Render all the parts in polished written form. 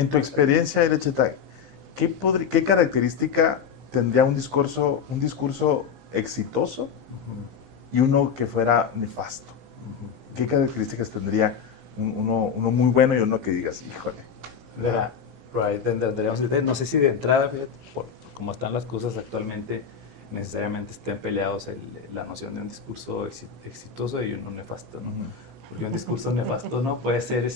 En tu experiencia, Iracheta, ¿qué característica tendría un discurso exitoso y uno que fuera nefasto? ¿Qué características tendría uno muy bueno y uno que digas, híjole? Verá, por ahí tendríamos que, no sé si de entrada, fíjate, por cómo están las cosas actualmente, necesariamente estén peleados la noción de un discurso exitoso y uno nefasto, ¿no? Porque un discurso nefasto no puede ser,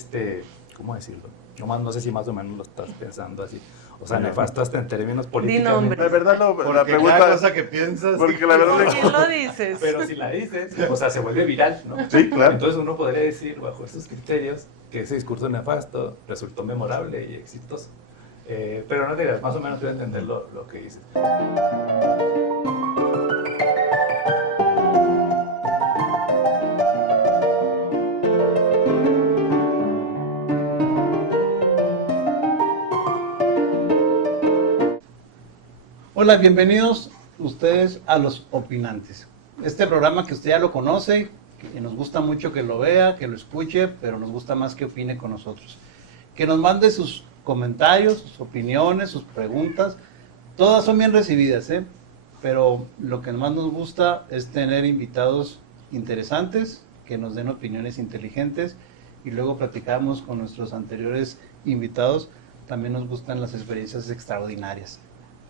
¿cómo decirlo? No sé si más o menos lo estás pensando así. O sea, nefasto hasta en términos políticamente. La verdad, la pregunta cada cosa que piensas. Porque la verdad... ¿Por qué lo dices? Pero si la dices, o sea, se vuelve viral, ¿no? Sí, claro. Entonces uno podría decir, bajo estos criterios, que ese discurso nefasto resultó memorable y exitoso. Pero no te digas, más o menos quiero entender lo que dices. Hola, bienvenidos ustedes a Los Opinantes. Este programa que usted ya lo conoce, que nos gusta mucho que lo vea, que lo escuche, pero nos gusta más que opine con nosotros. Que nos mande sus comentarios, sus opiniones, sus preguntas. Todas son bien recibidas, pero lo que más nos gusta es tener invitados interesantes, que nos den opiniones inteligentes, y luego platicamos con nuestros anteriores invitados. También nos gustan las experiencias extraordinarias.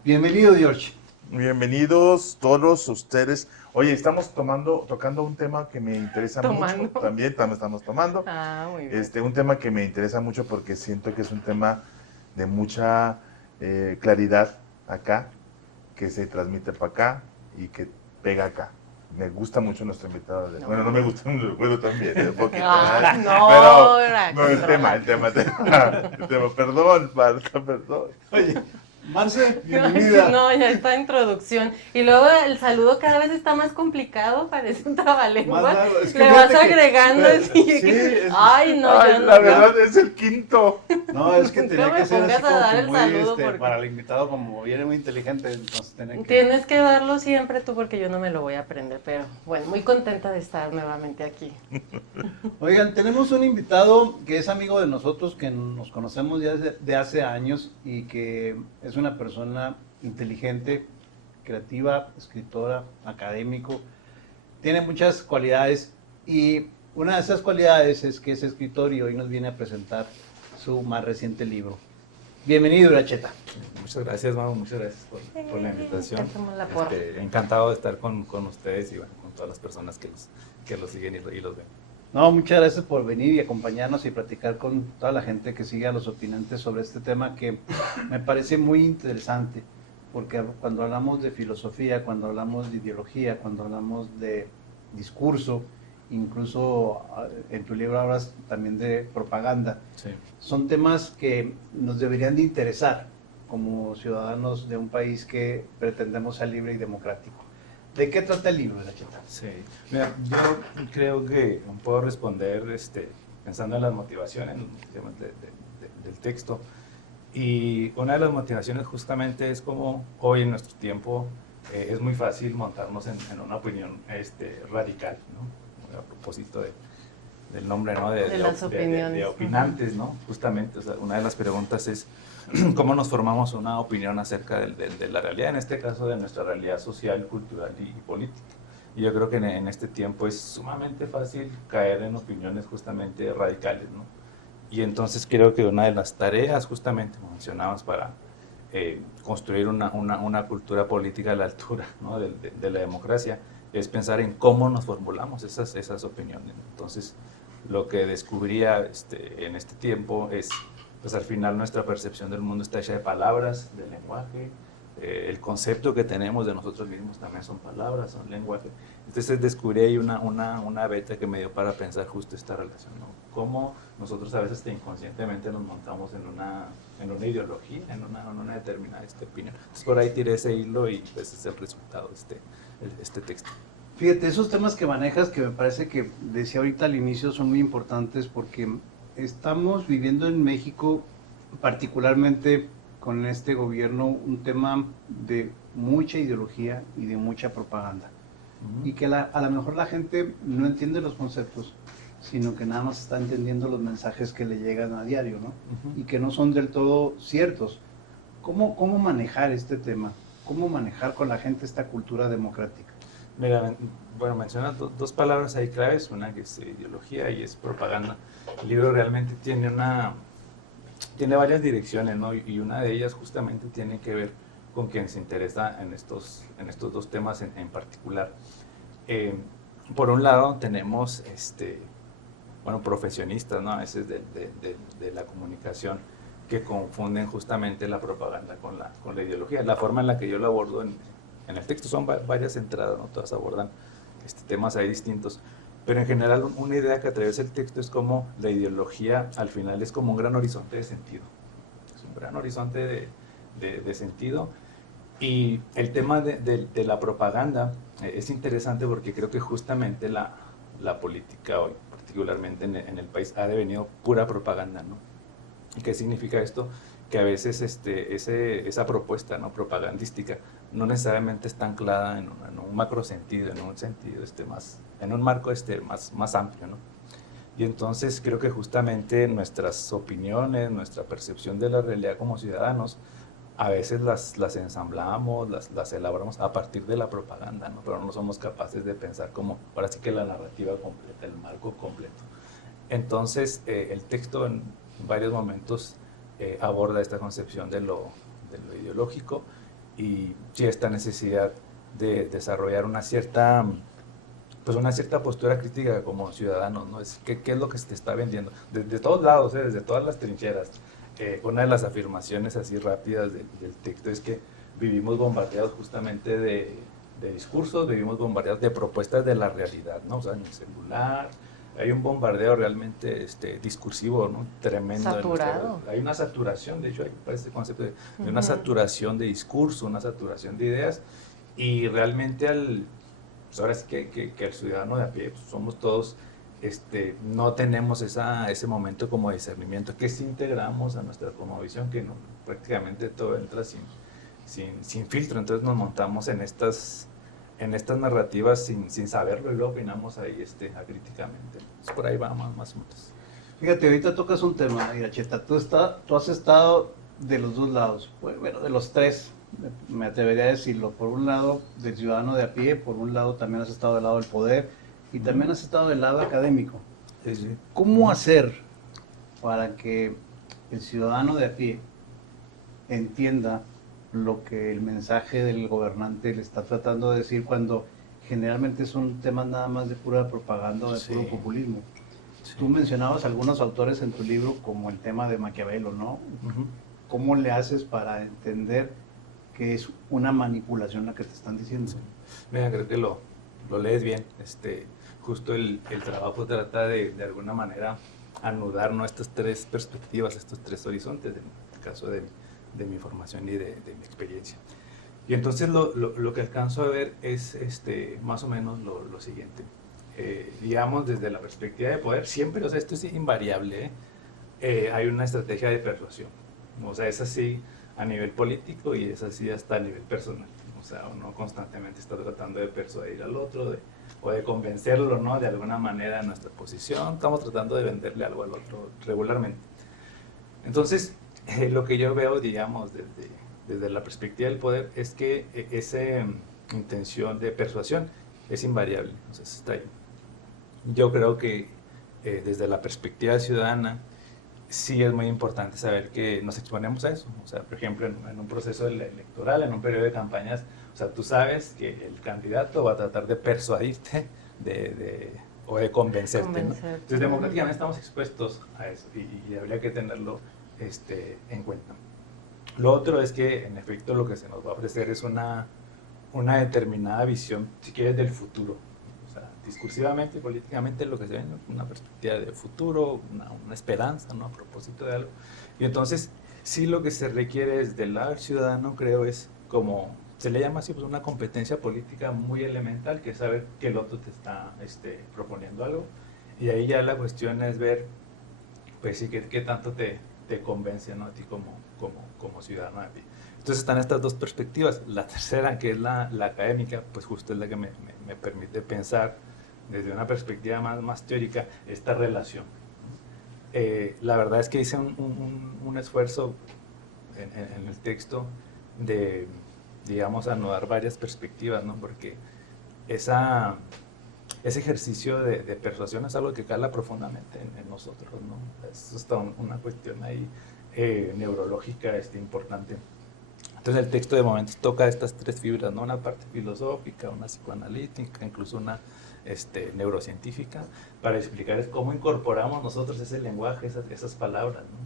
Bienvenido, George. Bienvenidos todos ustedes. Oye, estamos tocando un tema que me interesa mucho. También estamos tomando. Ah, muy bien. Un tema que me interesa mucho porque siento que es un tema de mucha claridad acá, que se transmite para acá y que pega acá. Me gusta mucho nuestro invitado. Bueno, no me gusta mucho, bueno, también, un poquito. Pero el tema. Perdón, Marta, perdón. Oye, Marce, bienvenida. No, ya está introducción. Y luego el saludo cada vez está más complicado, parece un trabalenguas. Es que le vas agregando así. Ay, no, ay, ya no. La verdad es el quinto. No, es que tenía que ser así como dar el muy, saludo porque... para el invitado, como viene muy inteligente, entonces Tienes que darlo siempre tú porque yo no me lo voy a aprender, pero bueno, muy contenta de estar nuevamente aquí. Oigan, tenemos un invitado que es amigo de nosotros, que nos conocemos ya de hace años y que es una persona inteligente, creativa, escritora, académico. Tiene muchas cualidades y una de esas cualidades es que es escritor y hoy nos viene a presentar su más reciente libro. Bienvenido, Iracheta. Muchas gracias, Mau, muchas gracias por la invitación. La encantado de estar con ustedes y bueno, con todas las personas que los siguen y los ven. No, muchas gracias por venir y acompañarnos y platicar con toda la gente que sigue a Los Opinantes sobre este tema que me parece muy interesante, porque cuando hablamos de filosofía, cuando hablamos de ideología, cuando hablamos de discurso, incluso en tu libro hablas también de propaganda, sí. Son temas que nos deberían de interesar como ciudadanos de un país que pretendemos ser libre y democrático. ¿De qué trata el libro, Iracheta? Sí, mira, yo creo que puedo responder pensando en las motivaciones del texto. Y una de las motivaciones justamente es como hoy en nuestro tiempo es muy fácil montarnos en una opinión radical, ¿no? A propósito del nombre, ¿no? De las opiniones. De opinantes, ¿no? Justamente, o sea, una de las preguntas es cómo nos formamos una opinión acerca de la realidad, en este caso de nuestra realidad social, cultural y política. Y yo creo que en este tiempo es sumamente fácil caer en opiniones justamente radicales, ¿no? Y entonces creo que una de las tareas justamente mencionadas para construir una cultura política a la altura, ¿no? de la democracia es pensar en cómo nos formulamos esas opiniones. Entonces lo que descubría en este tiempo es pues al final nuestra percepción del mundo está hecha de palabras, de lenguaje, el concepto que tenemos de nosotros mismos también son palabras, son lenguaje. Entonces descubrí ahí una beta que me dio para pensar justo esta relación, ¿no? Cómo nosotros a veces inconscientemente nos montamos en una ideología, en una determinada opinión. Entonces por ahí tiré ese hilo y pues es el resultado de este texto. Fíjate, esos temas que manejas, que me parece que decía ahorita al inicio, son muy importantes porque estamos viviendo en México, particularmente con este gobierno, un tema de mucha ideología y de mucha propaganda. Y que a lo mejor la gente no entiende los conceptos, sino que nada más está entendiendo los mensajes que le llegan a diario, ¿no? Y que no son del todo ciertos. ¿Cómo manejar este tema? ¿Cómo manejar con la gente esta cultura democrática? Mira, bueno, menciona dos palabras ahí claves, una que es ideología y es propaganda. El libro realmente tiene varias direcciones, ¿no? Y una de ellas justamente tiene que ver con quien se interesa en estos dos temas en particular. Por un lado tenemos profesionistas, ¿no? A veces de la comunicación, que confunden justamente la propaganda con la ideología. La forma en la que yo lo abordo en el texto son varias entradas, ¿no? Todas abordan temas ahí distintos, pero en general una idea que atraviesa el texto es como la ideología al final es como un gran horizonte de sentido. Es un gran horizonte de sentido. Y el tema de la propaganda es interesante porque creo que justamente la política hoy, particularmente en el país, ha devenido pura propaganda, ¿no? ¿Y qué significa esto? Que a veces esa propuesta, ¿no?, propagandística no necesariamente está anclada en un macro sentido, en un sentido en un marco más amplio, ¿no? Y entonces creo que justamente nuestras opiniones, nuestra percepción de la realidad como ciudadanos, a veces las ensamblamos, las elaboramos a partir de la propaganda, ¿no? Pero no somos capaces de pensar como, ahora sí que la narrativa completa, el marco completo. Entonces, el texto en varios momentos aborda esta concepción de lo ideológico y sí, esta necesidad de desarrollar una cierta postura crítica como ciudadanos, ¿no? ¿Qué es lo que se te está vendiendo? De todos lados, desde todas las trincheras. Una de las afirmaciones así rápidas del texto es que vivimos bombardeados justamente de discursos, vivimos bombardeados de propuestas de la realidad, ¿no? O sea, en el celular hay un bombardeo realmente discursivo, ¿no?, tremendo. Saturado. Hay una saturación, de hecho hay este concepto de una saturación de discurso, una saturación de ideas, y realmente pues ahora sí que el ciudadano de a pie, pues somos todos, no tenemos ese momento como discernimiento, que si integramos a nuestra cosmovisión, que no, prácticamente todo entra sin filtro, entonces nos montamos en estas narrativas sin saberlo y luego opinamos ahí acríticamente. Entonces, por ahí va más o menos. Fíjate, ahorita tocas un tema, Iracheta, tú has estado de los dos lados, bueno, de los tres, me atrevería a decirlo. Por un lado, del ciudadano de a pie, por un lado también has estado del lado del poder y también has estado del lado académico. Sí. ¿Cómo hacer para que el ciudadano de a pie entienda lo que el mensaje del gobernante le está tratando de decir, cuando generalmente son temas nada más de pura propaganda o de puro populismo? Sí. Tú mencionabas algunos autores en tu libro, como el tema de Maquiavelo, ¿no? ¿Cómo le haces para entender que es una manipulación la que te están diciendo? Sí. Mira, creo que lo lees bien. Justo el trabajo trata de alguna manera anudar, ¿no?, estas tres perspectivas, estos tres horizontes, en el caso de mi formación y de mi experiencia. Y entonces lo que alcanzo a ver es más o menos lo siguiente. Digamos, desde la perspectiva de poder, siempre, o sea, esto es invariable, hay una estrategia de persuasión. O sea, es así a nivel político y es así hasta a nivel personal. O sea, uno constantemente está tratando de persuadir al otro o de convencerlo, ¿no?, de alguna manera de nuestra posición. Estamos tratando de venderle algo al otro regularmente. Entonces, lo que yo veo, digamos, desde la perspectiva del poder, es que esa intención de persuasión es invariable, o sea, está ahí. Yo creo que desde la perspectiva ciudadana sí es muy importante saber que nos exponemos a eso. O sea, por ejemplo, en un proceso electoral, en un periodo de campañas, o sea, tú sabes que el candidato va a tratar de persuadirte o de convencerte, ¿no? Entonces, democráticamente estamos expuestos a eso y habría que tenerlo en cuenta. Lo otro es que, en efecto, lo que se nos va a ofrecer es una determinada visión, si quieres, del futuro. O sea, discursivamente, políticamente, lo que se ve es una perspectiva de futuro, una esperanza, ¿no?, a propósito de algo. Y entonces, sí, lo que se requiere desde el lado del ciudadano, creo, es como, se le llama así, pues una competencia política muy elemental, que es saber que el otro te está proponiendo algo. Y ahí ya la cuestión es ver, pues sí, qué tanto te convence, ¿no?, a ti como ciudadano de ti. Entonces están estas dos perspectivas. La tercera, que es la académica, pues justo es la que me permite pensar desde una perspectiva más teórica, esta relación. La verdad es que hice un esfuerzo en el texto de, digamos, anudar varias perspectivas, ¿no? Porque ese ejercicio de persuasión es algo que cala profundamente en nosotros, ¿no? Es hasta una cuestión ahí neurológica importante. Entonces el texto de momentos toca estas tres fibras, ¿no? Una parte filosófica, una psicoanalítica, incluso una neurocientífica, para explicar cómo incorporamos nosotros ese lenguaje, esas palabras, ¿no?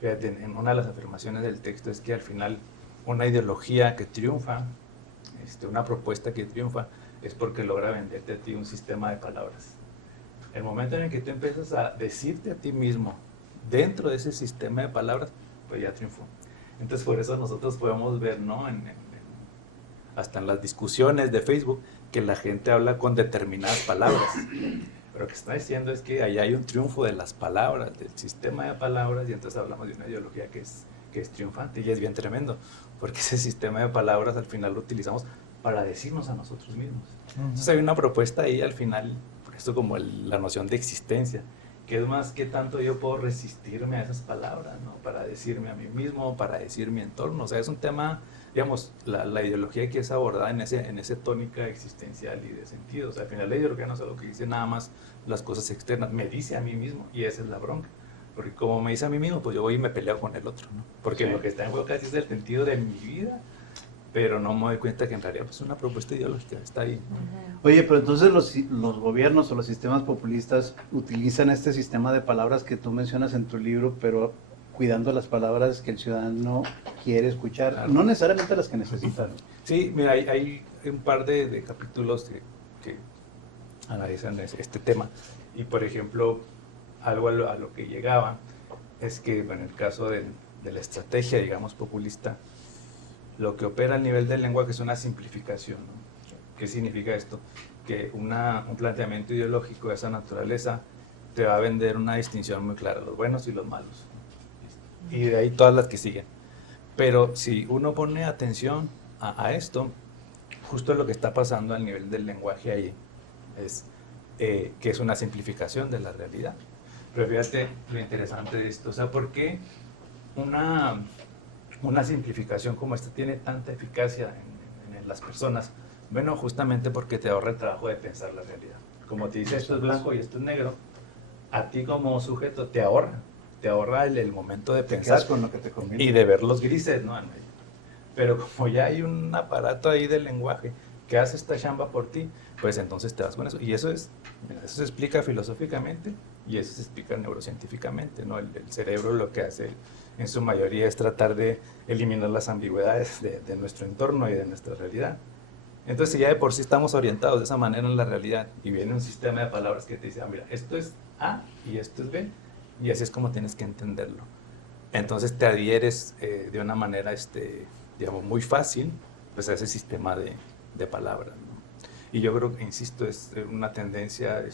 Fíjate, en una de las afirmaciones del texto es que al final una ideología que triunfa, una propuesta que triunfa, es porque logra venderte a ti un sistema de palabras. El momento en el que tú empiezas a decirte a ti mismo dentro de ese sistema de palabras, pues ya triunfó. Entonces por eso nosotros podemos ver, ¿no? Hasta en las discusiones de Facebook, que la gente habla con determinadas palabras. Pero lo que está diciendo es que allá hay un triunfo de las palabras, del sistema de palabras, y entonces hablamos de una ideología que es triunfante, y es bien tremendo, porque ese sistema de palabras al final lo utilizamos para decirnos a nosotros mismos. Entonces hay una propuesta ahí al final, por eso como la noción de existencia, que es más que tanto yo puedo resistirme a esas palabras, ¿no? Para decirme a mí mismo, para decir mi entorno. O sea, es un tema, digamos, la ideología que es abordada en ese tónica existencial y de sentido. O sea, al final la ideología no es algo que dice nada más las cosas externas, me dice a mí mismo, y esa es la bronca. Porque como me dice a mí mismo, pues yo voy y me peleo con el otro, ¿no? Porque sí, lo que está en juego casi es el sentido de mi vida, pero no me doy cuenta que en realidad pues, una propuesta ideológica está ahí. Oye, pero entonces los gobiernos o los sistemas populistas utilizan este sistema de palabras que tú mencionas en tu libro, pero cuidando las palabras que el ciudadano quiere escuchar, claro, no necesariamente las que necesitan. Sí, mira, hay un par de capítulos que analizan este tema, y por ejemplo, algo a lo que llegaba es que en el caso de la estrategia, digamos, populista, lo que opera al nivel del lenguaje es una simplificación, ¿no? ¿Qué significa esto? Que un planteamiento ideológico de esa naturaleza te va a vender una distinción muy clara, los buenos y los malos, y de ahí todas las que siguen. Pero si uno pone atención a esto, justo lo que está pasando al nivel del lenguaje ahí es que es una simplificación de la realidad. Pero fíjate lo interesante de esto, o sea, ¿por qué una simplificación como esta tiene tanta eficacia en las personas? Bueno, justamente porque te ahorra el trabajo de pensar la realidad. Como te dice, esto es blanco y esto es negro, a ti como sujeto te ahorra el momento de pensar con lo que te conviene y de ver los grises, ¿no? Pero como ya hay un aparato ahí del lenguaje que hace esta chamba por ti, pues entonces te das con eso. Y eso se explica filosóficamente y eso se explica neurocientíficamente, ¿no? El cerebro lo que hace en su mayoría es tratar de eliminar las ambigüedades de nuestro entorno y de nuestra realidad. Entonces, si ya de por sí estamos orientados de esa manera en la realidad y viene un sistema de palabras que te dice, mira, esto es A y esto es B, y así es como tienes que entenderlo. Entonces te adhieres de una manera, digamos, muy fácil, pues a ese sistema de palabras, ¿no? Y yo creo que, insisto, es una tendencia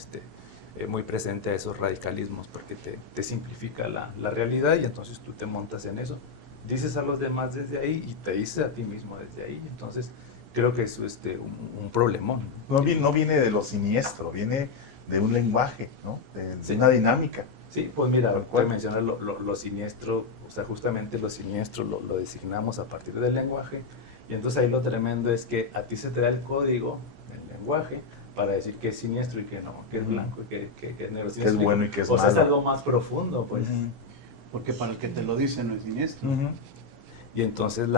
muy presente a esos radicalismos, porque te simplifica la realidad y entonces tú te montas en eso. Dices a los demás desde ahí y te dices a ti mismo desde ahí. Entonces creo que eso es un problemón. No viene de lo siniestro, viene de un lenguaje, ¿no? De una dinámica. Sí, pues mira, puedes mencionar lo siniestro, o sea, justamente lo siniestro lo designamos a partir del lenguaje, y entonces ahí lo tremendo es que a ti se te da el código del lenguaje para decir que es siniestro y que no, que es blanco y que es negro. Que es bueno y que es malo. O sea, es algo más profundo, pues. Porque para el que te lo dice no es siniestro. Y entonces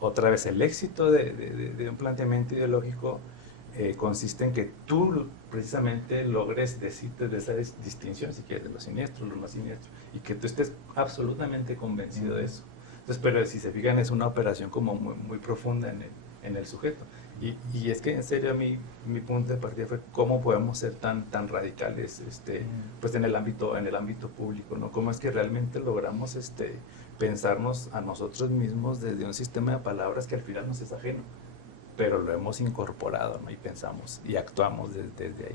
otra vez el éxito de un planteamiento ideológico consiste en que tú precisamente logres decirte de esa distinción, si quieres, de lo siniestro, lo no siniestro, y que tú estés absolutamente convencido de eso. Entonces, pero si se fijan, es una operación como muy, muy profunda en el sujeto. Y es que en serio mi punto de partida fue cómo podemos ser tan radicales pues en el ámbito público, ¿no? Cómo es que realmente logramos pensarnos a nosotros mismos desde un sistema de palabras que al final nos es ajeno, pero lo hemos incorporado, ¿no? Y pensamos y actuamos desde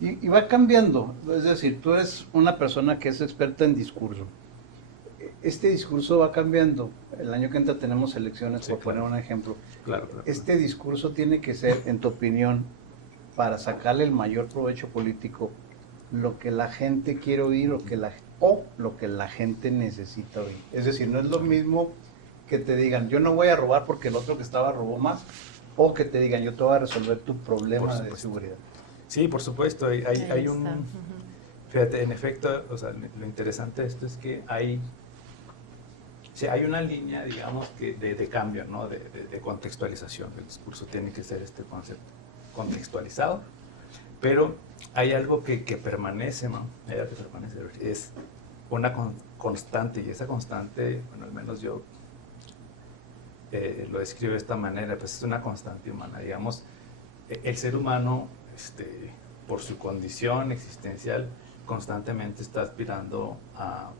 ahí. Y va cambiando, es decir, tú eres una persona que es experta en discurso. Este discurso va cambiando. El año que entra tenemos elecciones, sí, por poner un ejemplo. Claro. Este discurso tiene que ser, en tu opinión, para sacarle el mayor provecho político lo que la gente quiere oír o lo que la gente necesita oír. Es decir, no es lo mismo que te digan, yo no voy a robar porque el otro que estaba robó más, o que te digan, yo te voy a resolver tu problema de seguridad. Sí, por supuesto, hay un... Fíjate, en efecto, o sea, lo interesante de esto es que hay una línea, digamos, de cambio, ¿no? De contextualización. El discurso tiene que ser este concepto contextualizado, pero hay algo que permanece, ¿no? Hay algo que permanece, es una constante, y esa constante, bueno, al menos yo lo describo de esta manera, pues es una constante humana, digamos, el ser humano, por su condición existencial, constantemente está aspirando a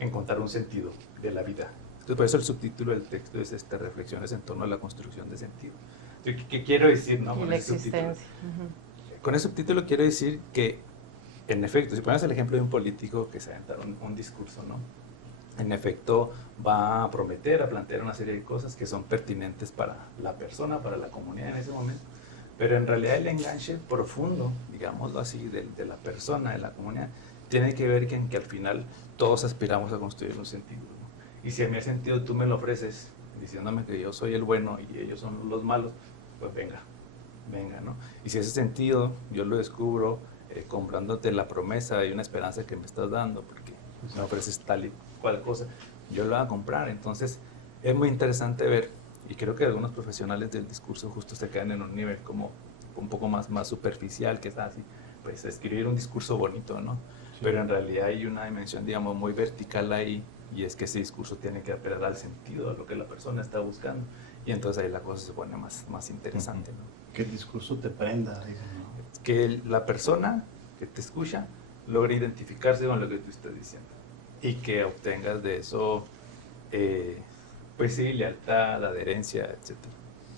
encontrar un sentido de la vida. Entonces, por eso el subtítulo del texto es reflexiones en torno a la construcción de sentido. Entonces, ¿qué quiero decir, no, con ese subtítulo? Con ese subtítulo quiero decir que, en efecto, si ponemos el ejemplo de un político que se aventa un discurso, ¿no? En efecto, va a prometer, a plantear una serie de cosas que son pertinentes para la persona, para la comunidad en ese momento, pero en realidad el enganche profundo, digámoslo así, de la persona, de la comunidad, tiene que ver que al final todos aspiramos a construir un sentido, ¿no? Y si a mí el sentido tú me lo ofreces diciéndome que yo soy el bueno y ellos son los malos, pues venga, ¿no? Y si ese sentido yo lo descubro comprándote la promesa y una esperanza que me estás dando, porque me ofreces tal y cual cosa, yo lo voy a comprar. Entonces es muy interesante ver, y creo que algunos profesionales del discurso justo se quedan en un nivel como un poco más superficial, que es así, pues escribir un discurso bonito, ¿no? Sí. Pero en realidad hay una dimensión, digamos, muy vertical ahí, y es que ese discurso tiene que apelar al sentido, a lo que la persona está buscando, y entonces ahí la cosa se pone más interesante, ¿no? Que el discurso te prenda, dicen, ¿no? Que la persona que te escucha logre identificarse con lo que tú estás diciendo, y que obtengas de eso, pues sí, lealtad, adherencia, etc.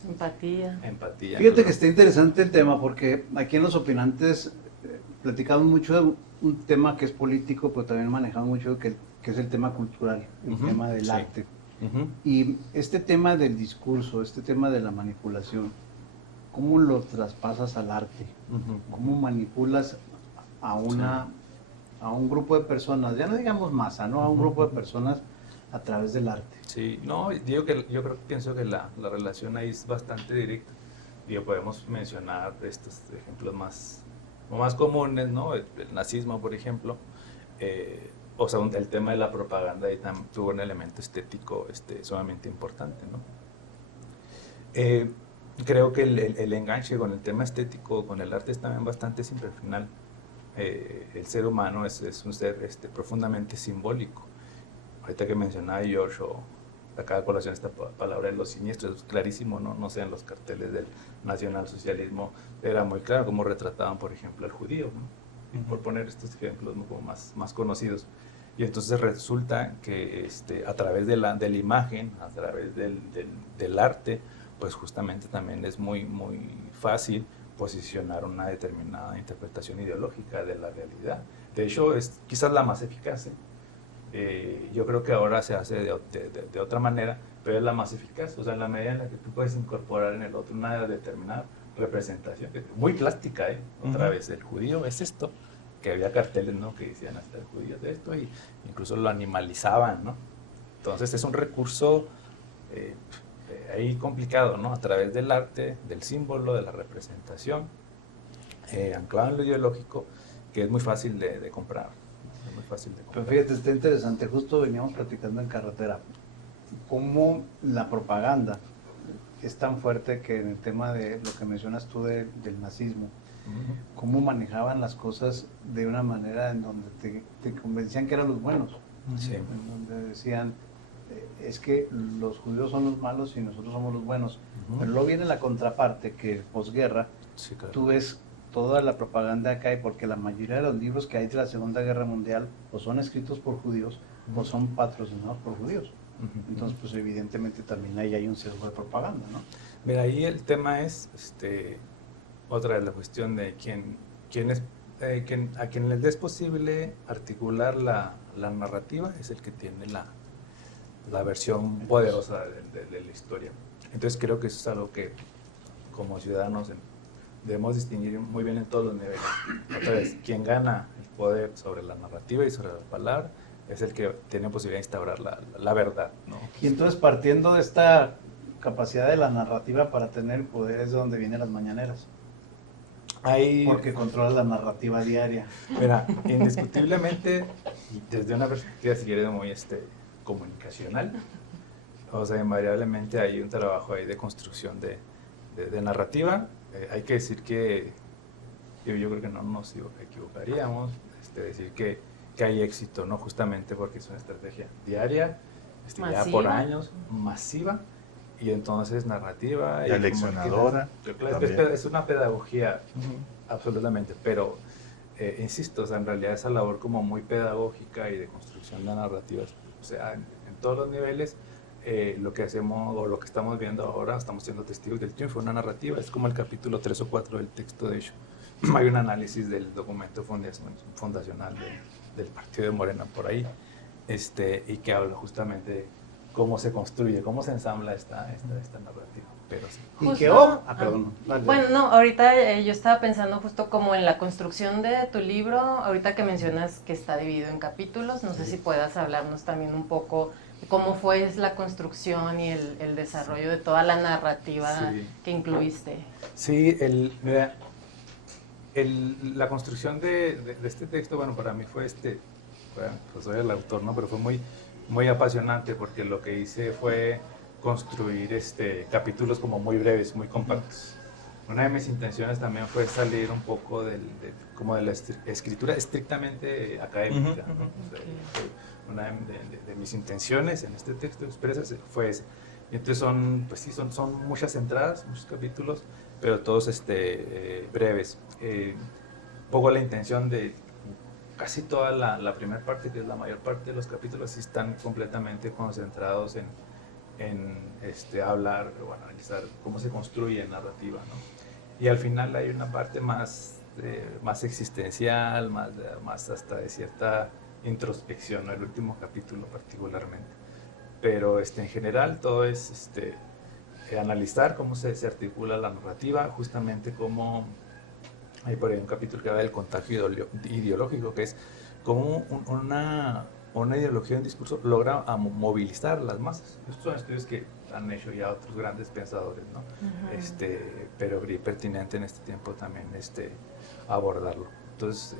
Empatía. Fíjate que está interesante el tema, porque aquí en Los Opinantes platicamos mucho de un tema que es político, pero también manejamos mucho que es el tema cultural, el tema del arte. Y este tema del discurso, este tema de la manipulación, ¿cómo lo traspasas al arte? ¿Cómo manipulas a un grupo de personas, ya no digamos masa, ¿no? A un grupo de personas a través del arte? Sí, no, pienso que la relación ahí es bastante directa. Podemos mencionar estos ejemplos más comunes, ¿no? El nazismo, por ejemplo. O sea, el tema de la propaganda ahí tuvo un elemento estético sumamente importante, ¿no? Creo que el enganche con el tema estético, con el arte, es también bastante simple. Al final, el ser humano es un ser profundamente simbólico. Ahorita que mencionaba George, o acá colación esta palabra de los siniestros, es clarísimo, ¿no? No sé, en los carteles del nacionalsocialismo era muy claro cómo retrataban, por ejemplo, al judío, ¿no? Por poner estos ejemplos como más conocidos. Y entonces resulta que a través de la imagen, a través del arte, pues justamente también es muy fácil posicionar una determinada interpretación ideológica de la realidad. De hecho, es quizás la más eficaz. Yo creo que ahora se hace de otra manera, pero es la más eficaz. O sea, en la medida en la que tú puedes incorporar en el otro una determinada representación, muy plástica, otra vez, el judío es esto, que había carteles, ¿no?, que decían hasta el judío de esto, y incluso lo animalizaban, ¿no? Entonces es un recurso ahí complicado, ¿no? A través del arte, del símbolo, de la representación, anclado en lo ideológico, que es muy fácil de comprar. Es muy fácil de comprar. Pero fíjate, está interesante, justo veníamos platicando en carretera, cómo la propaganda es tan fuerte que en el tema de lo que mencionas tú del nazismo, cómo manejaban las cosas de una manera en donde te convencían que eran los buenos, en donde decían, es que los judíos son los malos y nosotros somos los buenos. Pero luego viene la contraparte, que posguerra, claro, tú ves toda la propaganda acá, y porque la mayoría de los libros que hay de la Segunda Guerra Mundial o son escritos por judíos o son patrocinados por judíos. Entonces, pues evidentemente también ahí hay un sesgo de propaganda, ¿no? Mira, ahí el tema es, otra vez la cuestión de a quien les es posible articular la narrativa es el que tiene la versión poderosa de la historia. Entonces creo que eso es algo que como ciudadanos debemos distinguir muy bien en todos los niveles. Otra vez, quien gana el poder sobre la narrativa y sobre la palabra es el que tiene posibilidad de instaurar la verdad, ¿no? Y entonces, partiendo de esta capacidad de la narrativa para tener poder, es de donde vienen las mañaneras. Porque controla la narrativa diaria. Mira, indiscutiblemente, desde una perspectiva, si quieres, muy comunicacional, o sea, invariablemente hay un trabajo ahí de construcción de narrativa. Hay que decir que yo creo que no nos equivocaríamos, decir que hay éxito, ¿no? Justamente porque es una estrategia diaria, ya por años, masiva, y entonces narrativa. Y aleccionadora. Es una pedagogía, absolutamente, pero insisto, o sea, en realidad esa labor como muy pedagógica y de construcción de narrativas, o sea, en todos los niveles, lo que hacemos o lo que estamos viendo ahora, estamos siendo testigos del triunfo de una narrativa, es como el capítulo 3 o 4 del texto. De hecho, hay un análisis del documento fundacional del partido de Morena por ahí, y que habla justamente de cómo se construye, cómo se ensambla esta narrativa. Pero sí. Y que perdón. Bueno, no, ahorita yo estaba pensando justo como en la construcción de tu libro, ahorita que mencionas que está dividido en capítulos, no sé si puedas hablarnos también un poco de cómo fue la construcción y el desarrollo de toda la narrativa que incluiste. Sí, la construcción de este texto, bueno, para mí fue pues soy el autor, ¿no? Pero fue muy, muy apasionante porque lo que hice fue construir capítulos como muy breves, muy compactos. Una de mis intenciones también fue salir un poco como de la escritura estrictamente académica, ¿no? O sea, una de mis intenciones en este texto expresas fue esa. Y entonces son muchas entradas, muchos capítulos, pero todos breves. Un poco la intención de casi toda la primera parte, que es la mayor parte de los capítulos, sí están completamente concentrados en hablar o analizar cómo se construye narrativa, ¿no? Y al final hay una parte más existencial, más hasta de cierta introspección, ¿no? El último capítulo particularmente. Pero en general todo es analizar cómo se articula la narrativa, justamente cómo hay por ahí un capítulo que habla del contagio ideológico, que es cómo una ideología, un discurso logra movilizar las masas. Estos son estudios que han hecho ya otros grandes pensadores, ¿no? Pero es pertinente en este tiempo también abordarlo. Entonces,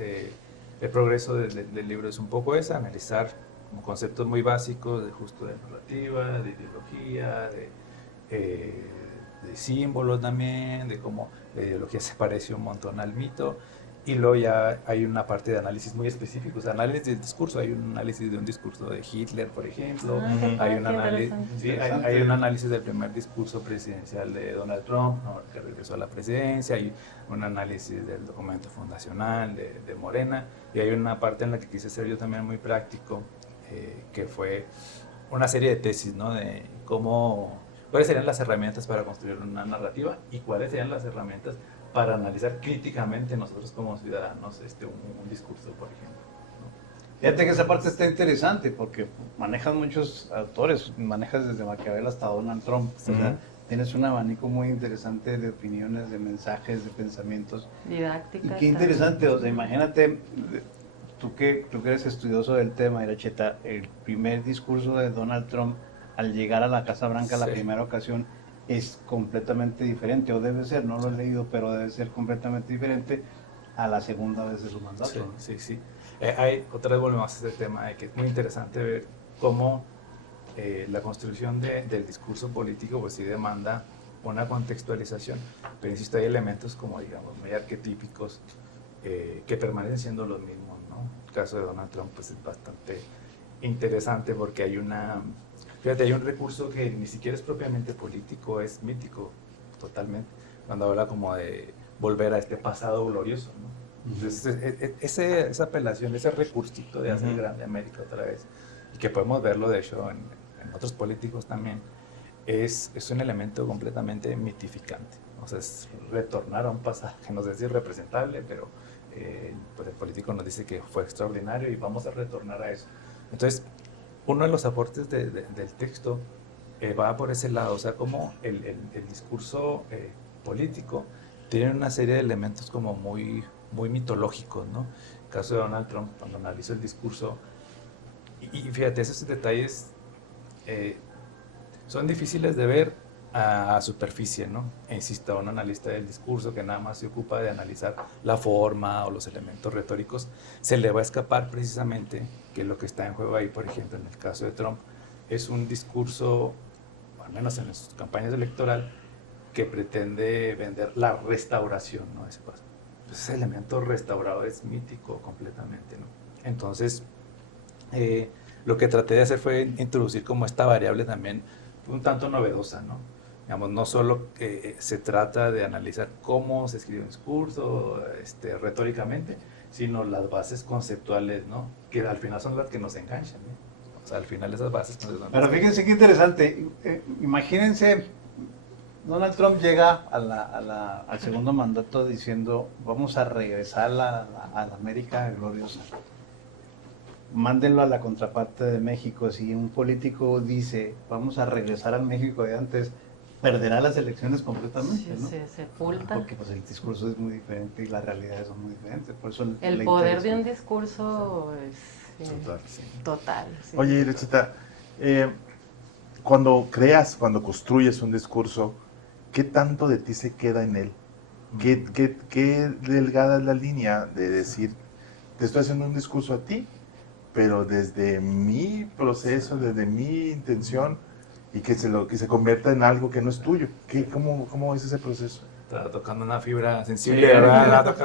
el progreso del libro es un poco analizar como conceptos muy básicos de narrativa, de ideología, de símbolos también, de cómo la ideología se parece un montón al mito. Y luego ya hay una parte de análisis muy específico, o sea, análisis del discurso. Hay un análisis de un discurso de Hitler, por ejemplo. Hay un análisis del primer discurso presidencial de Donald Trump, ¿no? Que regresó a la presidencia. Hay un análisis del documento fundacional de Morena. Y hay una parte en la que quise ser yo también muy práctico, que fue una serie de tesis, ¿no? De cuáles serían las herramientas para construir una narrativa y cuáles serían las herramientas para analizar críticamente nosotros como ciudadanos un discurso, por ejemplo, ¿no? Fíjate que esa parte está interesante porque manejas muchos autores, manejas desde Maquiavel hasta Donald Trump, o sea, tienes un abanico muy interesante de opiniones, de mensajes, de pensamientos. Didácticas. Y qué interesante, o sea, imagínate, tú que eres estudioso del tema, Iracheta, el primer discurso de Donald Trump al llegar a la Casa Blanca la primera ocasión, es completamente diferente, o debe ser, no lo he leído, pero debe ser completamente diferente a la segunda vez de su mandato. Sí. Otra vez volvemos a este tema de que es muy interesante ver cómo la construcción del discurso político pues sí demanda una contextualización, pero insisto, hay elementos como digamos muy arquetípicos que permanecen siendo los mismos, ¿no? El caso de Donald Trump pues es bastante interesante porque hay un recurso que ni siquiera es propiamente político, es mítico totalmente, cuando habla como de volver a este pasado glorioso, ¿no? Entonces, esa apelación, ese recursito de hacer grande América otra vez, y que podemos verlo de hecho en otros políticos también, es un elemento completamente mitificante. O sea, es retornar a un pasado que no sé si es representable, pero pues el político nos dice que fue extraordinario y vamos a retornar a eso. Entonces, uno de los aportes del texto va por ese lado, o sea, como el discurso político tienen una serie de elementos como muy, muy mitológicos, ¿no? El caso de Donald Trump, cuando analizo el discurso, y fíjate, esos detalles son difíciles de ver a superficie, ¿no? E insisto, un analista del discurso que nada más se ocupa de analizar la forma o los elementos retóricos, se le va a escapar precisamente que lo que está en juego ahí, por ejemplo, en el caso de Trump, es un discurso, al menos en sus campañas electorales, que pretende vender la restauración, ¿no? Ese elemento restaurador es mítico completamente, ¿no? Entonces, lo que traté de hacer fue introducir como esta variable también un tanto novedosa, ¿no? Digamos, no solo que se trata de analizar cómo se escribe un discurso retóricamente, sino las bases conceptuales, ¿no? Que al final son las que nos enganchan, ¿no? O sea, al final esas bases conceptuales. Pero fíjense qué interesante. Imagínense, Donald Trump llega al segundo mandato diciendo, vamos a regresar a la América gloriosa. Mándenlo a la contraparte de México. Si un político dice, vamos a regresar al México de antes, perderá las elecciones completamente, Sí, ¿no? se sepulta. Porque pues el discurso es muy diferente y las realidades son muy diferentes. Por eso El poder de un discurso es Total. total. Sí. Oye, Irechita, cuando construyes un discurso, ¿qué tanto de ti se queda en él? ¿Qué delgada es la línea de decir, te estoy haciendo un discurso a ti, pero desde mi proceso, desde mi intención, y que se convierta en algo que no es tuyo? ¿Cómo es ese proceso? Está tocando una fibra sensible, ¿verdad?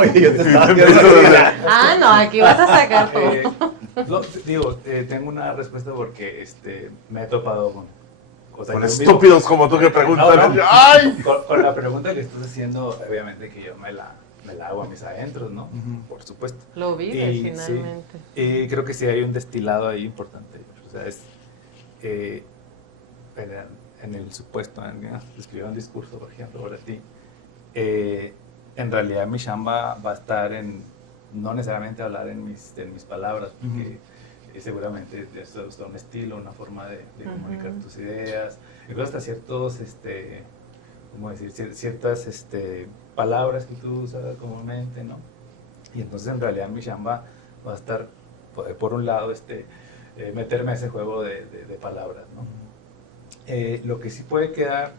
Oye, yo te estaba No, aquí vas a sacar todo. Tengo una respuesta porque me he topado con estúpidos como tú que preguntan. No. ¡Ay! Con la pregunta que estás haciendo, obviamente que yo me la hago a mis adentros, ¿no? Por supuesto. Lo vives finalmente. Sí, y creo que sí hay un destilado ahí importante. O sea, en el supuesto, en escribir un discurso, por ejemplo, para ti, en realidad mi chamba va a estar no necesariamente hablar en mis palabras, porque seguramente es un estilo, una forma de comunicar tus ideas, incluso hasta ciertos, ¿cómo decir? Ciertas palabras que tú usas comúnmente, ¿no? Y entonces en realidad mi chamba va a estar, por un lado, meterme a ese juego de palabras, ¿no? Lo que sí podría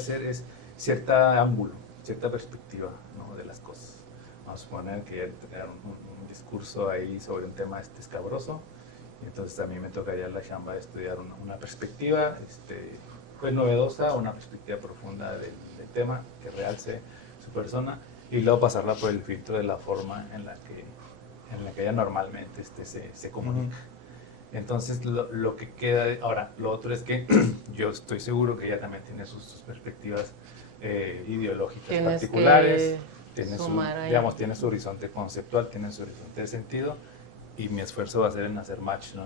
ser es cierto ángulo, cierta perspectiva, ¿no? De las cosas. Vamos a suponer que tener un discurso ahí sobre un tema escabroso, y entonces a mí me tocaría la chamba de estudiar una perspectiva pues novedosa, una perspectiva profunda del tema, que realce su persona, y luego pasarla por el filtro de la forma en la que ella normalmente se comunica. Entonces lo que queda, ahora, lo otro es que yo estoy seguro que ella también tiene sus perspectivas ideológicas particulares, tiene su horizonte conceptual, tiene su horizonte de sentido, y mi esfuerzo va a ser en hacer match, ¿no?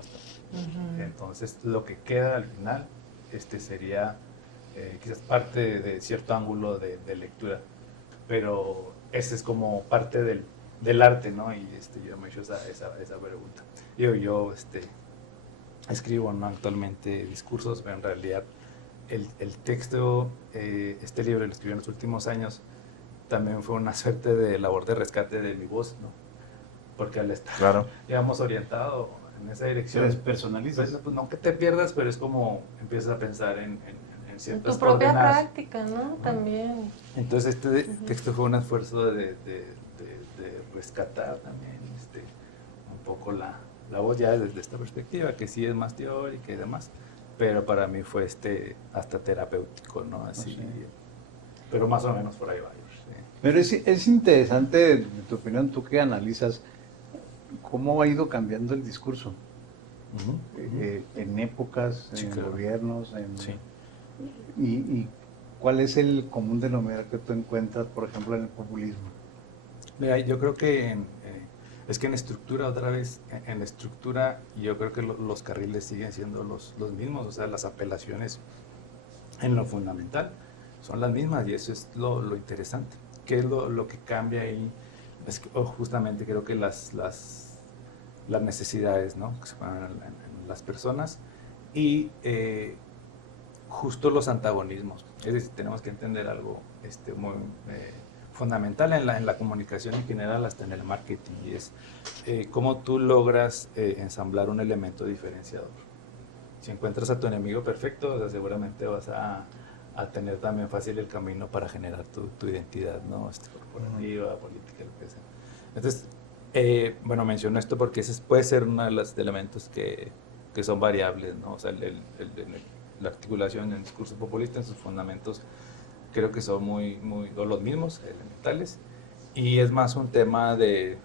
Entonces lo que queda al final sería quizás parte de cierto ángulo de lectura, pero ese es como parte del arte, ¿no? Y yo me he hecho esa pregunta. Yo escribo, ¿no? Actualmente discursos, pero en realidad el texto, este libro lo escribí en los últimos años, también fue una suerte de labor de rescate de mi voz, ¿no? Porque al estar, digamos, orientado en esa dirección, personalizas. Pues no que te pierdas, pero es como empiezas a pensar en ciertas tu propia coordenadas. práctica, ¿no? También. Entonces texto fue un esfuerzo de rescatar también un poco la voz ya desde esta perspectiva, que sí es más teórica y demás, pero para mí fue hasta terapéutico, ¿no? Así, pero más o menos por ahí va. Pero es interesante, en tu opinión, tú que analizas, cómo ha ido cambiando el discurso en épocas, en gobiernos, y cuál es el común denominador que tú encuentras, por ejemplo, en el populismo. Mira, yo creo que es que en estructura, otra vez, en estructura, yo creo que los carriles siguen siendo los mismos, o sea, las apelaciones en lo fundamental son las mismas, y eso es lo interesante. ¿Qué es lo que cambia ahí? Es que, justamente creo que las necesidades, ¿no? Que se ponen en las personas, y justo los antagonismos. Es decir, tenemos que entender algo muy fundamental en la comunicación en general, hasta en el marketing, y es cómo tú logras ensamblar un elemento diferenciador. Si encuentras a tu enemigo perfecto, o sea, seguramente vas a tener también fácil el camino para generar tu identidad, ¿no? Corporativa, política, lo que sea. Entonces, bueno, menciono esto porque ese puede ser uno de los elementos que son variables, ¿no? O sea, la articulación en el discurso populista, en sus fundamentos, creo que son muy o los mismos, elementales, y es más un tema del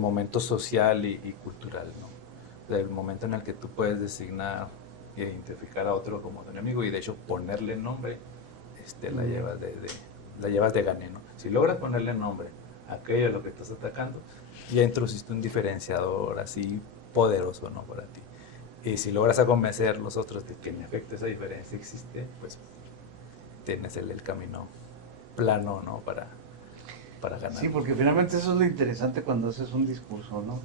momento social y cultural, ¿no? Del momento en el que tú puedes designar e identificar a otro como tu enemigo y de hecho ponerle nombre, la llevas de gane, ¿no? Si logras ponerle nombre a aquello a lo que estás atacando, ya introduciste un diferenciador así poderoso, ¿no? Para ti. Y si logras a convencer a los otros de que en efecto esa diferencia existe, pues tienes el camino plano, ¿no? Para ganar. Sí, porque finalmente eso es lo interesante cuando haces un discurso, ¿no?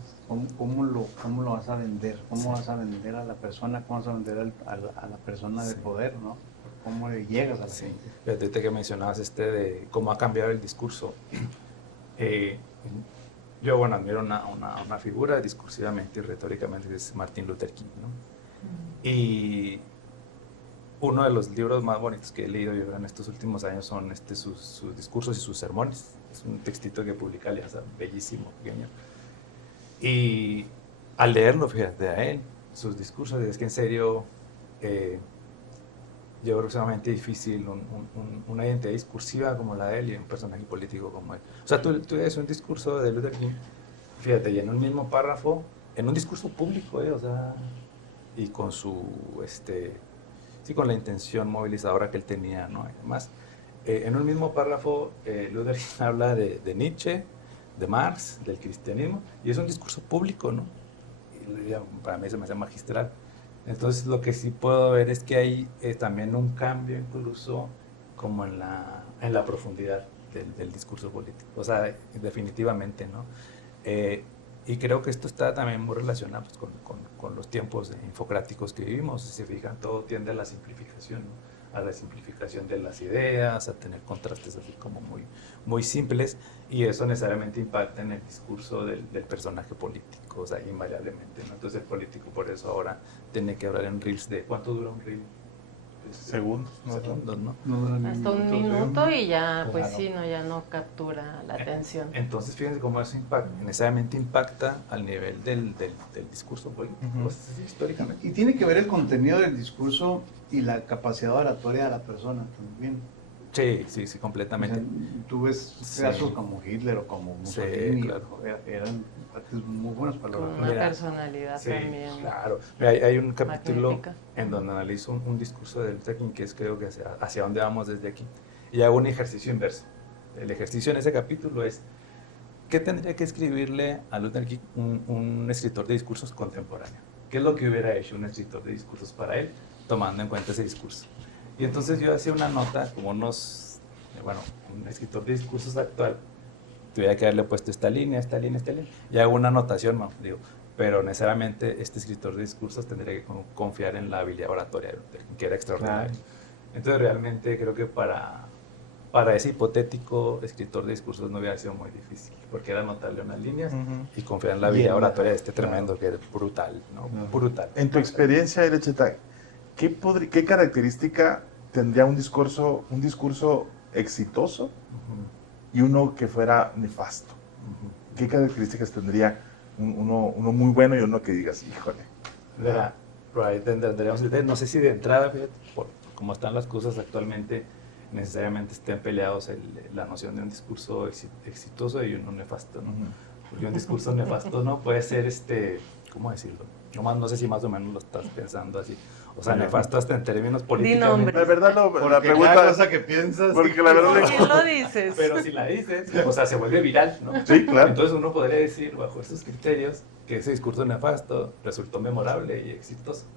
¿Cómo lo vas a vender? ¿Cómo vas a vender a la persona? ¿Cómo vas a vender a la persona de poder, ¿no? ¿Cómo le llegas a la gente? Fíjate, ahorita que mencionabas de cómo ha cambiado el discurso. Yo, bueno, admiro una figura discursivamente y retóricamente, que es Martin Luther King, ¿no? Y uno de los libros más bonitos que he leído yo en estos últimos años son sus discursos y sus sermones. Es un textito que publica Alianza, bellísimo, pequeño. Y al leerlo, fíjate, a él, sus discursos, es que en serio, yo creo que es sumamente difícil una identidad discursiva como la de él y un personaje político como él. O sea, tú ves un discurso de Luther King, fíjate, y en un mismo párrafo, en un discurso público, o sea, y con con la intención movilizadora que él tenía, ¿no? Además, en un mismo párrafo, Luther King habla de Nietzsche, de Marx, del cristianismo, y es un discurso público, ¿no? Y para mí se me hace magistral. Entonces, lo que sí puedo ver es que hay también un cambio incluso como en la profundidad del discurso político. O sea, definitivamente, ¿no? Y creo que esto está también muy relacionado pues, con los tiempos infocráticos que vivimos. Si se fijan, todo tiende a la simplificación, ¿no? A la simplificación de las ideas, a tener contrastes así como muy simples, y eso necesariamente impacta en el discurso del personaje político, o sea, invariablemente, ¿no? Entonces el político por eso ahora tiene que hablar en reels de ¿cuánto dura un reel? Segundos, ¿no? Hasta un minuto y ya, pues sí, no, ya no captura la atención. Entonces, fíjense cómo eso necesariamente impacta al nivel del discurso político, históricamente. Y tiene que ver el contenido del discurso y la capacidad oratoria de la persona también. Sí, completamente. O sea, tú ves casos como Hitler o como Mussolini, claro. Eran partes muy buenas para Con una personalidad también. Claro. Hay un capítulo magnífica. en donde analizo un discurso de Luther King que es creo que hacia dónde vamos desde aquí. Y hago un ejercicio inverso. El ejercicio en ese capítulo es ¿qué tendría que escribirle a Luther King un escritor de discursos contemporáneo? ¿Qué es lo que hubiera hecho un escritor de discursos para él, tomando en cuenta ese discurso? Y entonces yo hacía una nota como un escritor de discursos actual, tuviera que haberle puesto esta línea, y hago una anotación, pero necesariamente este escritor de discursos tendría que confiar en la habilidad oratoria de Luther King, que era extraordinaria. Claro. Entonces realmente creo que para ese hipotético escritor de discursos no hubiera sido muy difícil, porque era anotarle unas líneas y confiar en la habilidad oratoria de este tremendo, que es brutal, ¿no? Brutal. En tu experiencia, Erecheta, ¿qué característica tendría un discurso exitoso y uno que fuera nefasto? ¿Qué características tendría uno muy bueno y uno que digas, híjole? No sé si de entrada, por cómo están las cosas actualmente, necesariamente estén peleados la noción de un discurso exitoso y uno nefasto, ¿no? Porque un discurso nefasto no puede ser, ¿cómo decirlo? No sé si más o menos lo estás pensando así. O sea, nefasto hasta en términos políticamente. La verdad, la pregunta... Cada cosa que piensas... Porque la verdad... ¿Por qué lo dices? Pero si la dices, o sea, se vuelve viral, ¿no? Sí, claro. Entonces uno podría decir, bajo esos criterios, que ese discurso nefasto resultó memorable y exitoso.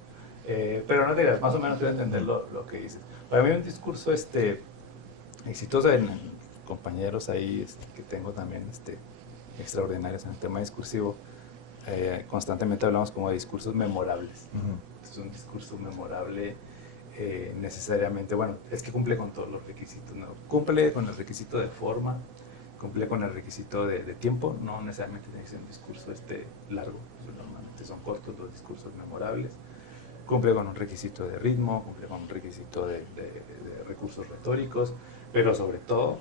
Pero no digas, más o menos quiero entender lo que dices. Para mí un discurso exitoso en compañeros ahí que tengo también extraordinarios en el tema discursivo, constantemente hablamos como de discursos memorables. Entonces un discurso memorable necesariamente, bueno, es que cumple con todos los requisitos, ¿no? Cumple con el requisito de forma, cumple con el requisito de tiempo, no necesariamente tiene que ser un discurso largo, normalmente son cortos los discursos memorables, cumple con un requisito de ritmo, cumple con un requisito de recursos retóricos, pero sobre todo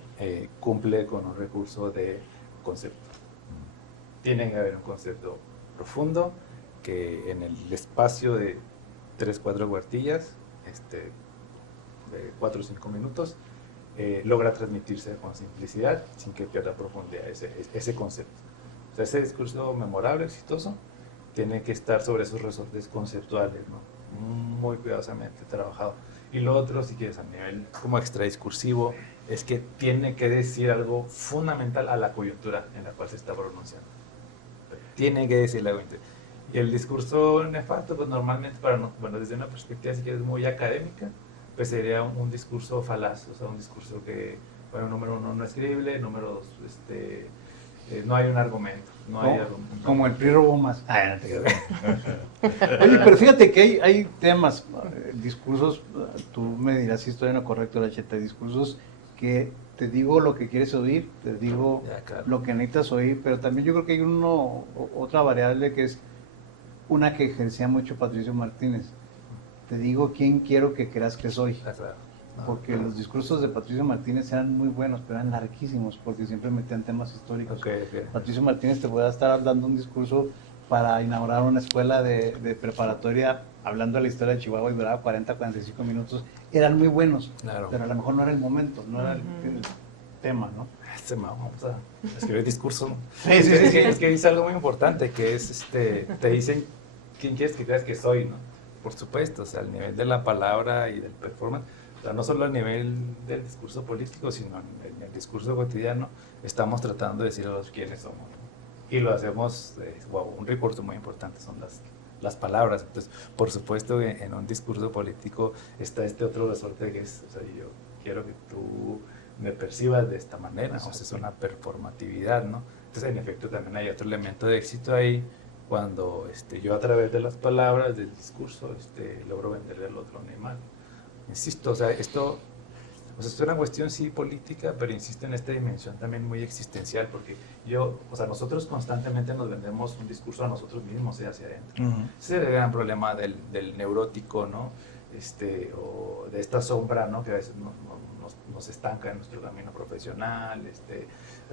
cumple con un recurso de concepto. Tiene que haber un concepto profundo que en el espacio de 3-4 cuartillas, de 4 o 5 minutos, logra transmitirse con simplicidad sin que pierda profundidad ese concepto. O sea, ese discurso memorable, exitoso, tiene que estar sobre esos resortes conceptuales, ¿no? Muy cuidadosamente trabajado. Y lo otro, si quieres, a nivel como extradiscursivo, es que tiene que decir algo fundamental a la coyuntura en la cual se está pronunciando. Tiene que decir algo. Y el discurso nefasto, pues normalmente, bueno, desde una perspectiva, si quieres, muy académica, pues sería un discurso falaz, o sea, un discurso que, bueno, número uno, no es creíble, número dos, no hay un argumento. Como el PRI robó más. No te creas. Oye, pero fíjate que hay temas, discursos, tú me dirás si estoy en lo correcto, Aracheta, discursos que te digo lo que quieres oír, te digo claro, lo que necesitas oír, pero también yo creo que hay otra variable que es una que ejercía mucho Patricio Martínez. Te digo quién quiero que creas que soy. Claro. Porque los discursos de Patricio Martínez eran muy buenos, pero eran larguísimos, porque siempre metían temas históricos. Okay. Patricio Martínez te puede estar dando un discurso para inaugurar una escuela de preparatoria, hablando de la historia de Chihuahua, y duraba 40-45 minutos. Eran muy buenos, claro, pero a lo mejor no era el momento, no era el tema, ¿no? Vamos a escribir discurso. Sí. Es que dice algo muy importante, que es, te dicen quién quieres que creas que soy, ¿no? Por supuesto, o sea, al nivel de la palabra y del performance, o sea, no solo a nivel del discurso político, sino en el discurso cotidiano, estamos tratando de decir a los quiénes somos, ¿no? Y lo hacemos, un recurso muy importante son las palabras. Entonces, por supuesto, en un discurso político está este otro resorte que es, o sea, yo quiero que tú me percibas de esta manera, o sea, es una performatividad, ¿no? Entonces, en efecto, también hay otro elemento de éxito ahí, cuando yo a través de las palabras, del discurso, logro venderle al otro una imagen. Insisto, o sea, esto es una cuestión sí política, pero insisto en esta dimensión también muy existencial, porque nosotros constantemente nos vendemos un discurso a nosotros mismos, hacia adentro. Ese es el gran problema del neurótico, ¿no? O de esta sombra, ¿no? Que a veces nos estanca en nuestro camino profesional,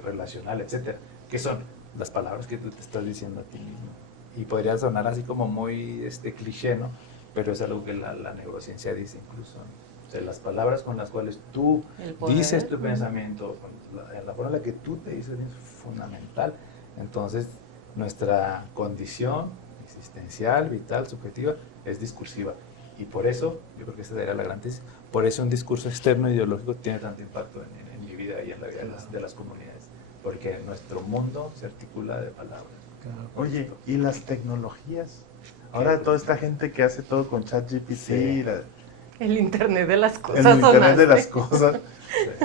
relacional, etcétera, que son las palabras que tú te estás diciendo a ti mismo. Y podría sonar así como muy cliché, ¿no? Pero es algo que la neurociencia dice incluso, ¿no? O sea, las palabras con las cuales tú dices tu pensamiento, la forma en la que tú te dices es fundamental. Entonces, nuestra condición existencial, vital, subjetiva, es discursiva. Y por eso, yo creo que esa sería la gran tesis, por eso un discurso externo ideológico tiene tanto impacto en mi vida y en la vida de las comunidades. Porque nuestro mundo se articula de palabras. Oye, ¿y las tecnologías? Ahora toda esta gente que hace todo con ChatGPT, sí. El Internet de las cosas. El Internet de las cosas.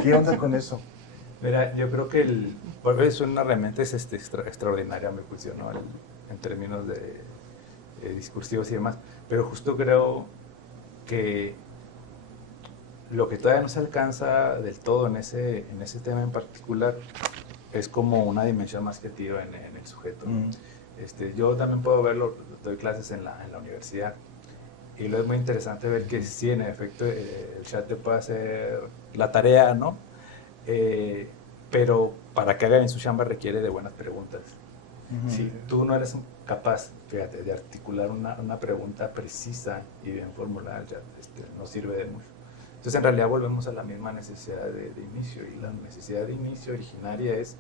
¿Qué onda con eso? Mira, yo creo que es una herramienta extraordinaria, a mi juicio, ¿no? En términos de discursivos y demás. Pero justo creo que lo que todavía no se alcanza del todo en ese tema en particular es como una dimensión más creativa en el sujeto. Yo también puedo verlo, doy clases en la universidad, y lo es muy interesante ver que sí, en efecto, el chat te puede hacer la tarea, ¿no? Pero para que haga bien su chamba requiere de buenas preguntas. Si tú no eres capaz, fíjate, de articular una pregunta precisa y bien formulada, ya no sirve de mucho. Entonces, en realidad volvemos a la misma necesidad de inicio, y la necesidad de inicio originaria es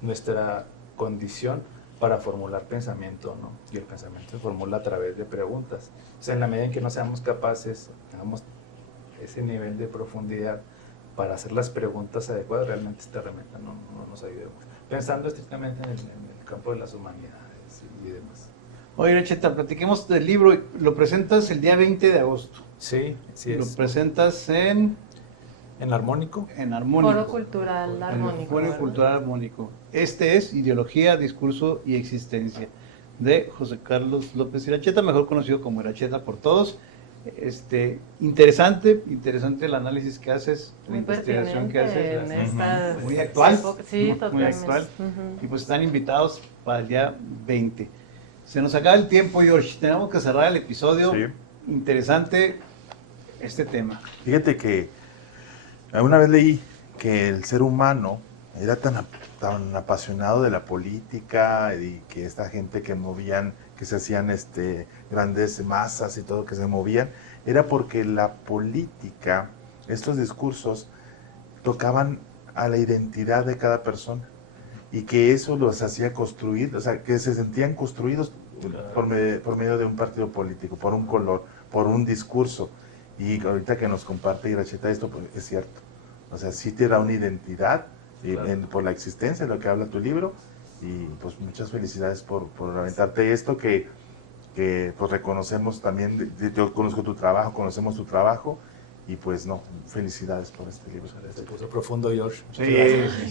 nuestra condición para formular pensamiento, ¿no? Y el pensamiento se formula a través de preguntas. O sea, en la medida en que no seamos capaces, tengamos ese nivel de profundidad para hacer las preguntas adecuadas, realmente esta herramienta no nos ayuda mucho. Pensando estrictamente en el campo de las humanidades y demás. Oye, Aracheta, platiquemos del libro. Lo presentas el día 20 de agosto. Sí, sí Lo es. presentas en Armónico. En Armónico. Foro Cultural Armónico. Foro Cultural Armónico. Este es Ideología, Discurso y Existencia, de José Carlos López Iracheta, mejor conocido como Iracheta por todos. Interesante el análisis que haces, la Muy investigación que pertinente haces. en estas Muy actual. épocas. Sí, Muy totalmente. actual. Ujú. Y pues están invitados para el día 20. Se nos acaba el tiempo, George. Tenemos que cerrar el episodio. Sí. Interesante este tema. Fíjate que alguna vez leí que el ser humano era tan apasionado de la política y que esta gente que movían, que se hacían grandes masas y todo que se movían, era porque la política, estos discursos, tocaban a la identidad de cada persona y que eso los hacía construir, o sea, que se sentían construidos por medio de un partido político, por un color, por un discurso. Y ahorita que nos comparte Iracheta esto, pues es cierto. O sea, sí te da una identidad por la existencia de lo que habla tu libro. Y pues muchas felicidades por aventarte esto que pues reconocemos también. Yo conozco tu trabajo, conocemos tu trabajo. Y pues no, felicidades por este libro. Se puso profundo, George. Sí,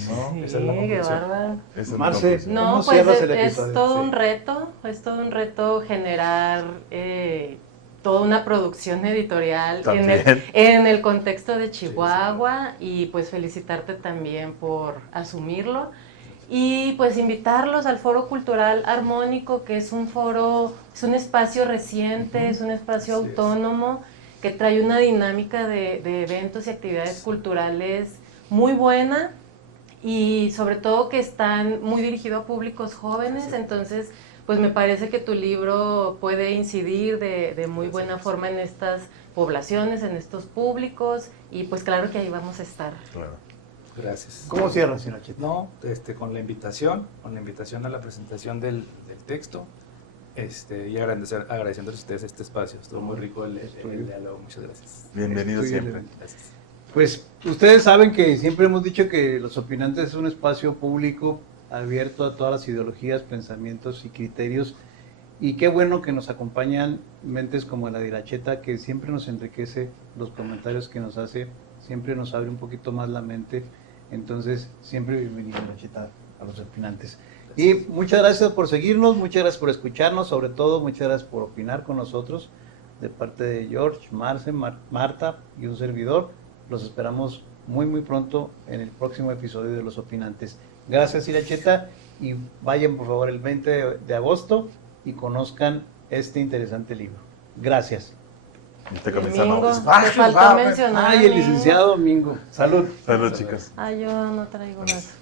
¿No? Sí, Esa es la qué conclusión. bárbaro. Esa es Marce, mi conclusión. ¿cómo No, pues cierras el es episodio? todo Sí. un reto, generar toda una producción editorial También. en el contexto de Chihuahua y pues felicitarte también por asumirlo y pues invitarlos al Foro Cultural Armónico, que es un foro, es un espacio reciente, es un espacio Así es. autónomo que trae una dinámica de eventos y actividades culturales muy buena y sobre todo que están muy dirigidos a públicos jóvenes, Sí. entonces pues me parece que tu libro puede incidir de muy buena forma en estas poblaciones, en estos públicos y pues claro que ahí vamos a estar. Claro. Gracias. ¿Cómo cierras, Iracheta? No, con la invitación a la presentación del texto, y agradeciéndoles a ustedes este espacio. Estuvo muy rico el diálogo. Muchas gracias. Bienvenido Estoy siempre. Gracias. Pues ustedes saben que siempre hemos dicho que Los Opinantes es un espacio público abierto a todas las ideologías, pensamientos y criterios. Y qué bueno que nos acompañan mentes como la de Iracheta, que siempre nos enriquece los comentarios que nos hace, siempre nos abre un poquito más la mente. Entonces, siempre bienvenido, Iracheta, a Los Opinantes. Y muchas gracias por seguirnos, muchas gracias por escucharnos, sobre todo muchas gracias por opinar con nosotros, de parte de George, Marce, Marta y un servidor. Los esperamos muy muy pronto en el próximo episodio de Los Opinantes. Gracias, Iracheta, y vayan por favor el 20 de agosto y conozcan este interesante libro. Gracias. Y te El comenzamos. Mingo, ¡Ah, te faltó va! mencionar. Ay, el Mingo. licenciado Mingo. Salud. Salud, chicas. Ay, yo no traigo más.